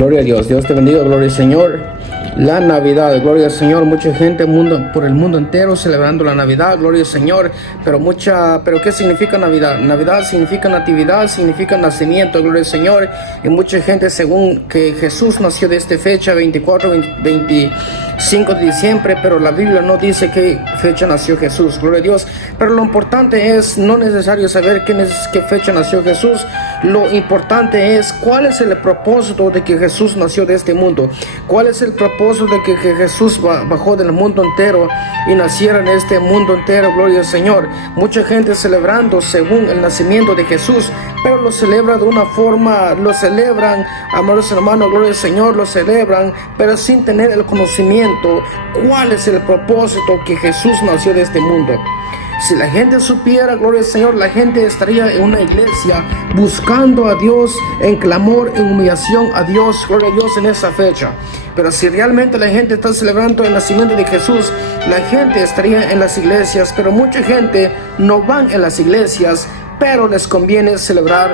Gloria a Dios. Dios te bendiga. Gloria al Señor. La Navidad, gloria al Señor. Mucha gente por el mundo entero celebrando la Navidad, gloria al Señor. Pero ¿qué significa Navidad? Navidad significa natividad, significa nacimiento, gloria al Señor. Y mucha gente, según que Jesús nació de esta fecha, 25 de diciembre, pero la Biblia no dice qué fecha nació Jesús, gloria a Dios. Pero lo importante es, no necesario saber qué fecha nació Jesús. Lo importante es cuál es el propósito de que Jesús nació de este mundo. ¿Cuál es el propósito de que Jesús bajó del mundo entero y naciera en este mundo entero? Gloria al Señor. Mucha gente celebrando según el nacimiento de Jesús, pero lo celebra de una forma, lo celebran, amados hermanos, gloria al Señor, lo celebran, pero sin tener el conocimiento cuál es el propósito que Jesús nació de este mundo. Si la gente supiera, gloria al Señor, la gente estaría en una iglesia buscando a Dios en clamor, en humillación a Dios, gloria a Dios, en esa fecha. Pero si realmente la gente está celebrando el nacimiento de Jesús, la gente estaría en las iglesias, pero mucha gente no van en las iglesias, pero les conviene celebrar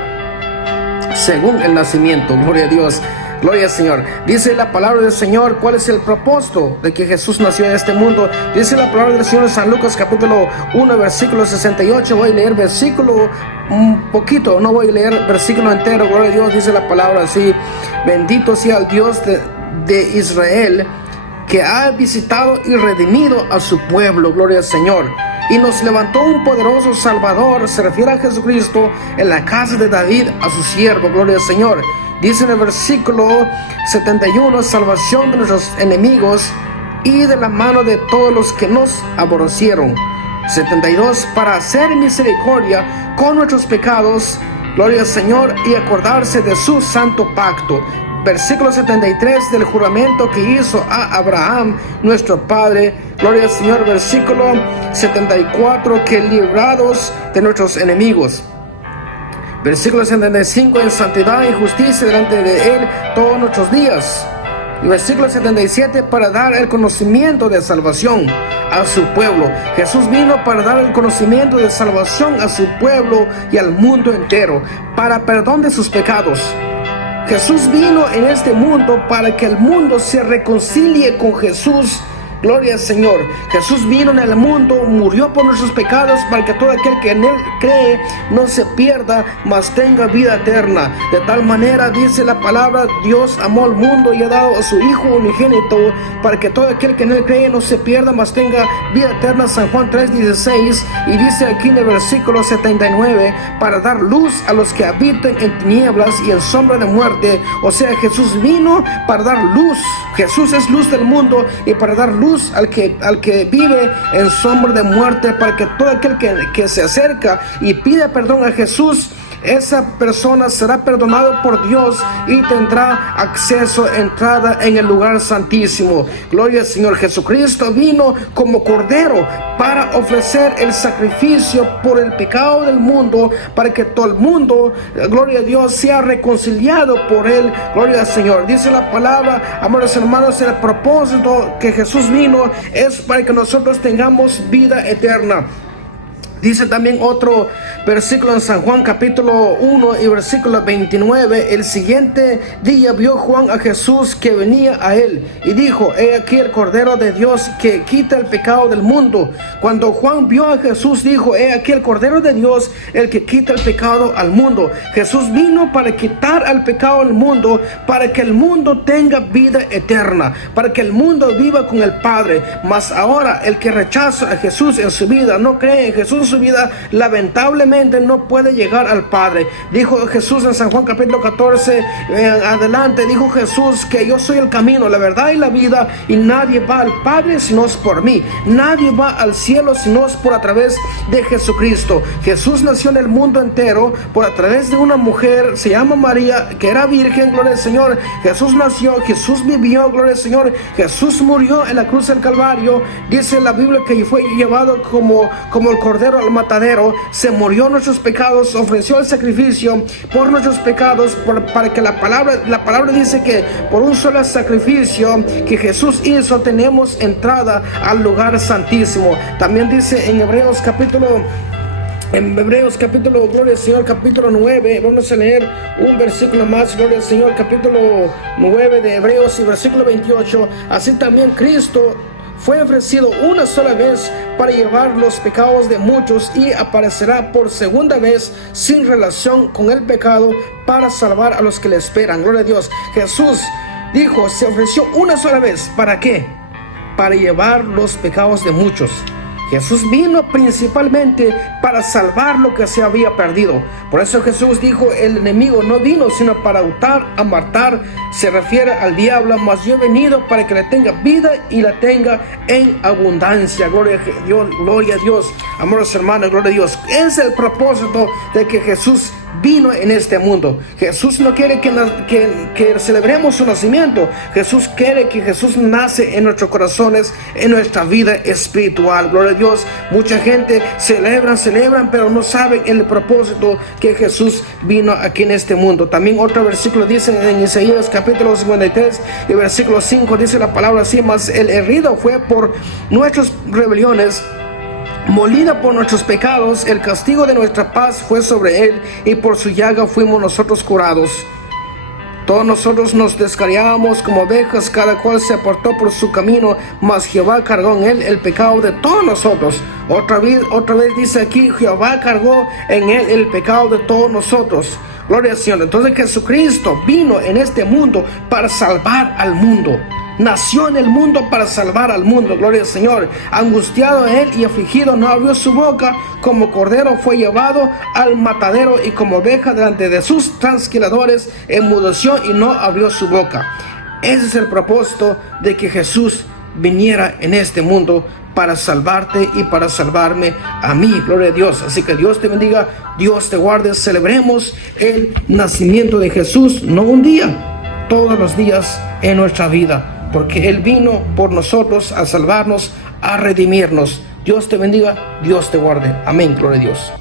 según el nacimiento, gloria a Dios. Gloria al Señor. Dice la palabra del Señor, ¿cuál es el propósito de que Jesús nació en este mundo? Dice la palabra del Señor en San Lucas capítulo 1, versículo 68. Voy a leer versículo un poquito, no voy a leer versículo entero. Gloria a Dios. Dice la palabra así: bendito sea el Dios de Israel, que ha visitado y redimido a su pueblo. Gloria al Señor. Y nos levantó un poderoso Salvador, se refiere a Jesucristo, en la casa de David, a su siervo. Gloria al Señor. Dice en el versículo 71, salvación de nuestros enemigos y de la mano de todos los que nos aborrecieron. 72, para hacer misericordia con nuestros pecados, gloria al Señor, y acordarse de su santo pacto. Versículo 73, del juramento que hizo a Abraham, nuestro padre, gloria al Señor. Versículo 74, que librados de nuestros enemigos. Versículo 75, en santidad y justicia delante de Él todos nuestros días. Y versículo 77, para dar el conocimiento de salvación a su pueblo. Jesús vino para dar el conocimiento de salvación a su pueblo y al mundo entero, para perdón de sus pecados. Jesús vino en este mundo para que el mundo se reconcilie con Jesús. Gloria al Señor. Jesús vino en el mundo, murió por nuestros pecados, para que todo aquel que en Él cree no se pierda, mas tenga vida eterna. De tal manera, dice la palabra, Dios amó al mundo y ha dado a su Hijo unigénito, para que todo aquel que en Él cree no se pierda, mas tenga vida eterna. San Juan 3:16. Y dice aquí en el versículo 79, para dar luz a los que habitan en tinieblas y en sombra de muerte. O sea, Jesús vino para dar luz. Jesús es luz del mundo, y para dar luz al que vive en sombra de muerte, para que todo aquel que se acerca y pide perdón a Jesús, esa persona será perdonado por Dios y tendrá acceso, entrada en el lugar santísimo. Gloria al Señor. Jesucristo vino como cordero para ofrecer el sacrificio por el pecado del mundo, para que todo el mundo, gloria a Dios, sea reconciliado por Él. Gloria al Señor. Dice la palabra, amados hermanos, el propósito que Jesús vino es para que nosotros tengamos vida eterna. Dice también otro versículo en San Juan capítulo 1 y versículo 29. El siguiente día vio Juan a Jesús que venía a él y dijo: he aquí el Cordero de Dios que quita el pecado del mundo. Cuando Juan vio a Jesús, dijo: he aquí el Cordero de Dios, el que quita el pecado al mundo. Jesús vino para quitar el pecado al mundo, para que el mundo tenga vida eterna, para que el mundo viva con el Padre. Mas ahora el que rechaza a Jesús en su vida, no cree en Jesús en su vida, lamentablemente no puede llegar al Padre. Dijo Jesús en San Juan capítulo 14 adelante, dijo Jesús que yo soy el camino, la verdad y la vida, y nadie va al Padre si no es por mí. Nadie va al cielo si no es por a través de Jesucristo. Jesús nació en el mundo entero por a través de una mujer, se llama María, que era virgen, gloria al Señor. Jesús nació, Jesús vivió, gloria al Señor. Jesús murió en la cruz del Calvario. Dice la Biblia que fue llevado como el cordero al matadero, se murió nuestros pecados, ofreció el sacrificio por nuestros pecados, para que la palabra dice que por un solo sacrificio que Jesús hizo tenemos entrada al lugar santísimo. También dice en Hebreos capítulo En Hebreos capítulo, gloria al Señor, capítulo 9, vamos a leer un versículo más, gloria al Señor, capítulo 9 de Hebreos y versículo 28. Así también Cristo fue ofrecido una sola vez para llevar los pecados de muchos y aparecerá por segunda vez sin relación con el pecado para salvar a los que le esperan. Gloria a Dios. Jesús dijo, se ofreció una sola vez. ¿Para qué? Para llevar los pecados de muchos. Jesús vino principalmente para salvar lo que se había perdido. Por eso Jesús dijo, el enemigo no vino sino para hurtar, a matar, se refiere al diablo, mas yo he venido para que le tenga vida y la tenga en abundancia. Gloria a Dios, gloria a Dios, amados hermanos, gloria a Dios. Es el propósito de que Jesús vino en este mundo. Jesús no quiere que celebremos su nacimiento. Jesús quiere que Jesús nace en nuestros corazones, en nuestra vida espiritual. Gloria a Dios. Mucha gente celebran, pero no saben el propósito que Jesús vino aquí en este mundo. También otro versículo dice en Isaías capítulo 53 y versículo 5, dice la palabra así, mas el herido fue por nuestras rebeliones, molida por nuestros pecados, el castigo de nuestra paz fue sobre él, y por su llaga fuimos nosotros curados. Todos nosotros nos descarriábamos como ovejas, cada cual se apartó por su camino, mas Jehová cargó en él el pecado de todos nosotros. Otra vez dice aquí, Jehová cargó en él el pecado de todos nosotros. Gloria al Señor. Entonces Jesucristo vino en este mundo para salvar al mundo. Nació en el mundo para salvar al mundo, gloria al Señor. Angustiado él y afligido, no abrió su boca. Como cordero fue llevado al matadero, y como oveja delante de sus trasquiladores enmudeció y no abrió su boca. Ese es el propósito de que Jesús viniera en este mundo, para salvarte y para salvarme a mí, gloria a Dios. Así que Dios te bendiga, Dios te guarde. Celebremos el nacimiento de Jesús, no un día, todos los días en nuestra vida, porque Él vino por nosotros a salvarnos, a redimirnos. Dios te bendiga, Dios te guarde. Amén, gloria a Dios.